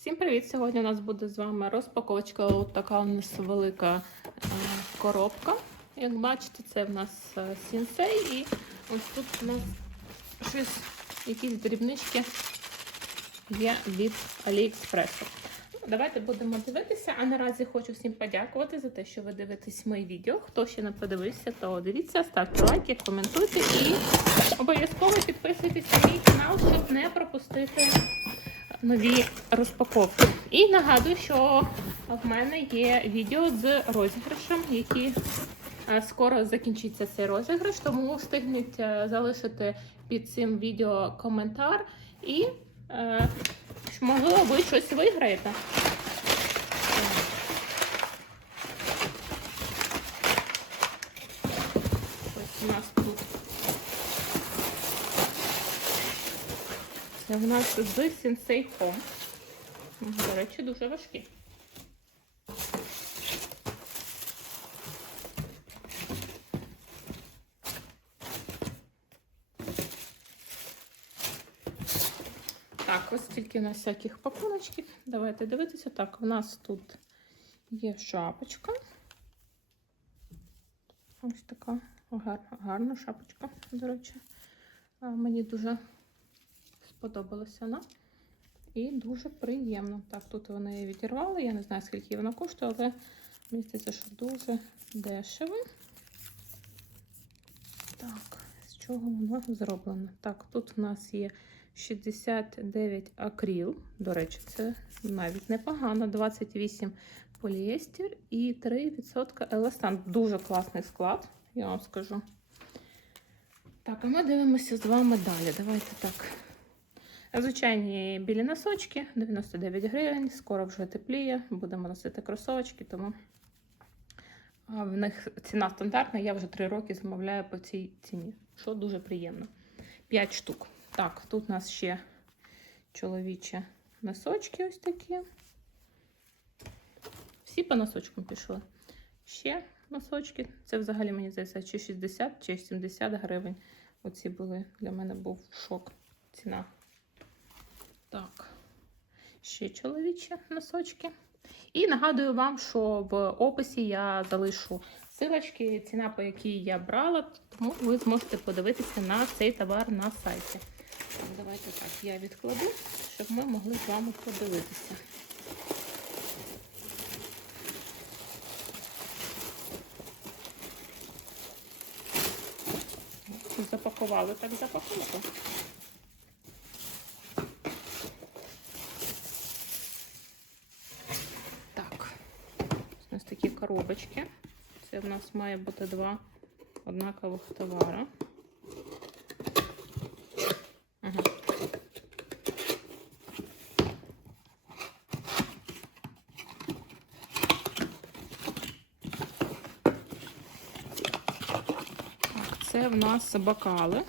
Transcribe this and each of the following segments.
Всім привіт! Сьогодні у нас буде з вами розпаковочка. От така у нас велика е, коробка. Як бачите, це в нас е, сінсей і ось тут у нас щось, якісь дрібнички є від Аліекспресу. Давайте будемо дивитися. А наразі хочу всім подякувати за те, що ви дивитесь мої відео. Хто ще не подивився, то дивіться, ставте лайки, коментуйте і обов'язково підписуйтесь на мій канал, щоб не пропустити нові розпаковки. І нагадую, що в мене є відео з розіграшем, які е, скоро закінчиться цей розіграш, тому встигніть е, залишити під цим відео коментар і е, можливо ви щось виграєте. Ось у нас тут. Це в нас з Sensei Home. До речі, дуже важкі. Так, ось тільки у нас всяких пакуночків. Давайте дивитися. Так, у нас тут є шапочка. Ось така гар, гарна шапочка, до речі. Мені дуже сподобалася вона. І дуже приємно. Так, тут вони її відірвали. Я не знаю, скільки вона коштує, але мені що дуже дешево. Так, з чого воно зроблено? Так, тут у нас є 69 акрил. До речі, це навіть непогано. 28 поліестер і 3% еластан. Дуже класний склад, я вам скажу. Так, а ми дивимося з вами далі. Давайте так. Звичайні білі носочки 99 гривень, скоро вже тепліє, будемо носити кросовочки, тому в них ціна стандартна. Я вже 3 роки замовляю по цій ціні, що дуже приємно. 5 штук. Так, тут у нас ще чоловічі носочки ось такі. Всі по носочкам пішли. Ще носочки. Це взагалі, мені здається, чи 60, чи 70 гривень. Оці були. Для мене був шок. Ціна. Так, ще чоловічі носочки. І нагадую вам, що в описі я залишу силочки, ціна, по якій я брала, тому ви зможете подивитися на цей товар на сайті. Давайте так, я відкладу, щоб ми могли з вами подивитися. Запакували, так запакували. Так, ось у нас такі коробочки. Це в нас має бути два однакових товари. Ага. Це в нас бокали.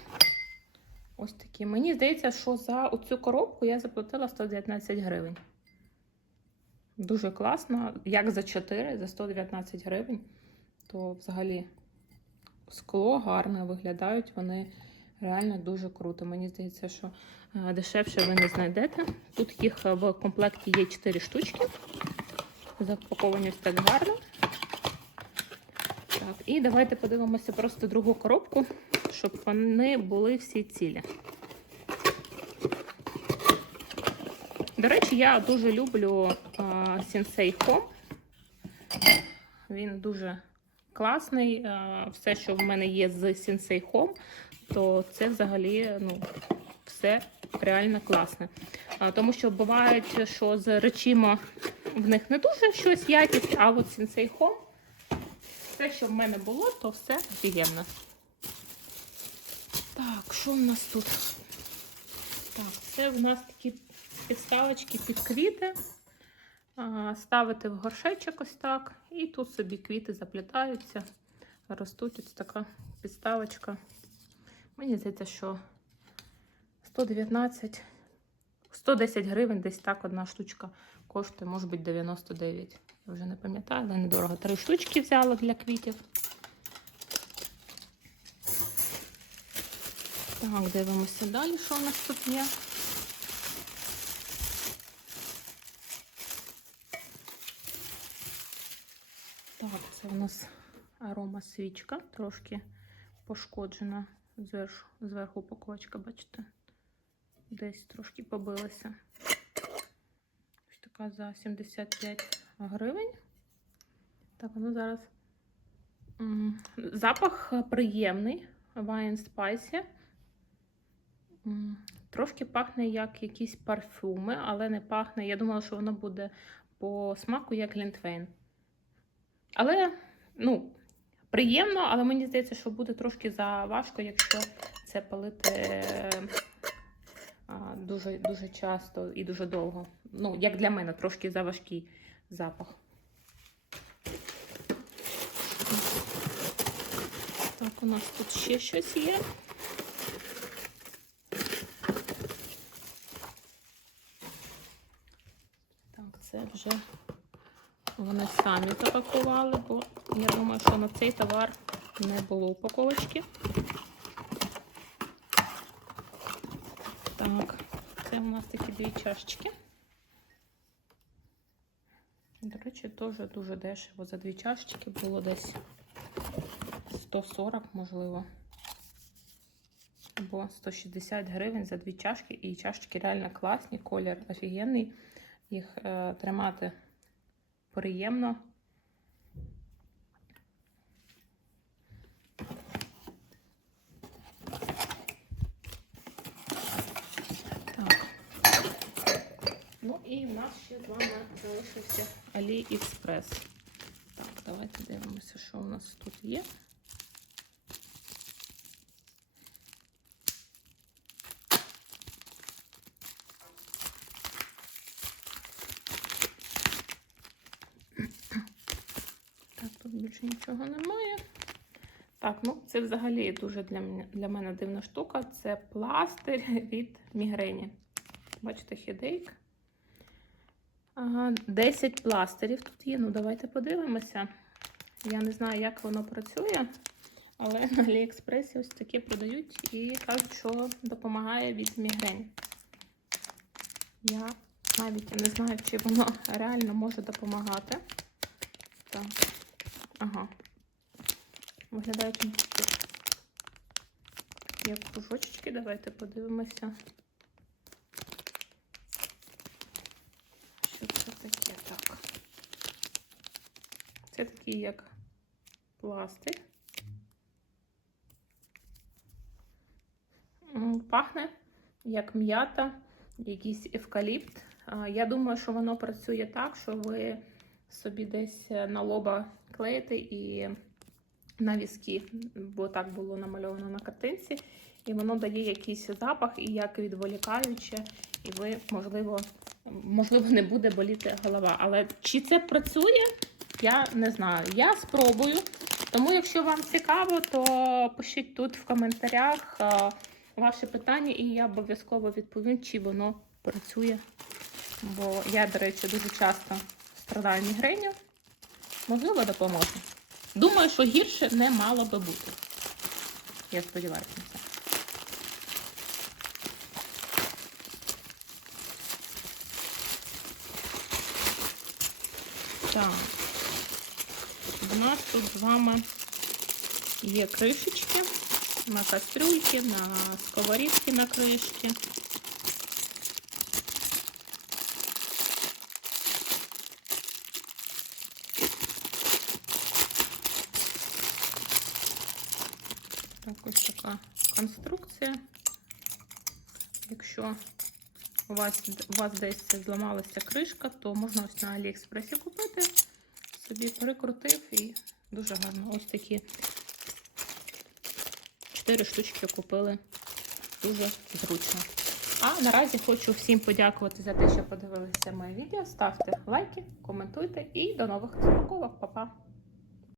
Ось такі. Мені здається, що за оцю коробку я заплатила 119 гривень. Дуже класно. Як за 4, за 119 гривень, то взагалі скло гарно виглядають. Вони реально дуже круто. Мені здається, що е, дешевше ви не знайдете. Тут їх в комплекті є 4 штучки. Запаковані ось так гарно. Так, і давайте подивимося просто другу коробку, щоб вони були всі цілі. До речі, я дуже люблю Sensei Home. Він дуже класний. Все, що в мене є з Sensei Home, то це взагалі ну, все реально класне. Тому що бувають, що з речима в них не дуже щось якість, а от Sensei Home, все, що в мене було, то все офігенно. Так, що в нас тут? Так, це в нас такі підставочки під квіти. Ставити в горшечок ось так. І тут собі квіти заплітаються, ростуть ось така підставочка. Мені здається, що 119, 110 гривень, десь так одна штучка коштує, може бути 99. Я вже не пам'ятаю, але недорого. Три штучки взяла для квітів. Так, дивимося далі, що у нас тут є. Так, це у нас арома свічка, трошки пошкоджена зверху, зверху упаковочка, бачите? Десь трошки побилася. Ось така за 75 гривень. Так, воно зараз. Запах приємний, Wine Spicy. Трошки пахне як якісь парфюми, але не пахне. Я думала, що воно буде по смаку як Глінтвейн. Але, ну, приємно, але мені здається, що буде трошки заважко, якщо це палити дуже, дуже часто і дуже довго. Ну, як для мене, трошки заважкий запах. Так, у нас тут ще щось є. Так, це вже вони самі запакували, бо я думаю, що на цей товар не було упаковочки. Так, це у нас такі дві чашечки. До речі, теж дуже дешево. За дві чашечки було десь 140, можливо. Або 160 гривень за дві чашки. І чашечки реально класні, колір офігенний. Їх е, тримати приємно. Так. Ну і в нас ще з вами залишився AliExpress. Так, давайте дивимося, що у нас тут є. Так, тут більше нічого немає. Так, ну це взагалі дуже для мене, для мене дивна штука. Це пластир від мігрені. Бачите, хідейк. Ага, 10 пластирів тут є. Ну, давайте подивимося. Я не знаю, як воно працює, але на Аліекспресі ось такі продають і кажуть, що допомагає від мігрень. Я навіть не знаю, чи воно реально може допомагати. Так. Ага. Виглядає тут як кружочки. Давайте подивимося. Що це таке? Так. Це такий як пластик. Пахне як м'ята, якийсь евкаліпт. Я думаю, що воно працює так, що ви собі десь на лоба клеїте і на візки, бо так було намальовано на картинці. І воно дає якийсь запах і як відволікаюче, і ви, можливо, можливо, не буде боліти голова. Але чи це працює, я не знаю. Я спробую. Тому, якщо вам цікаво, то пишіть тут в коментарях а, ваші питання, і я обов'язково відповім, чи воно працює. Бо я, до речі, дуже часто страдаю мігреню. Можливо, допоможе. Думаю, що гірше не мало би бути. Я сподіваюся. Так. У нас тут з вами є кришечки на кастрюльки, на сковорідки на кришки. Ось така конструкція. Якщо у вас, у вас десь зламалася кришка, то можна ось на Аліекспресі купити. Собі перекрутив і дуже гарно. Ось такі 4 штучки купили. Дуже зручно. А наразі хочу всім подякувати за те, що подивилися моє відео. Ставте лайки, коментуйте і до нових розпаковок. Па-па!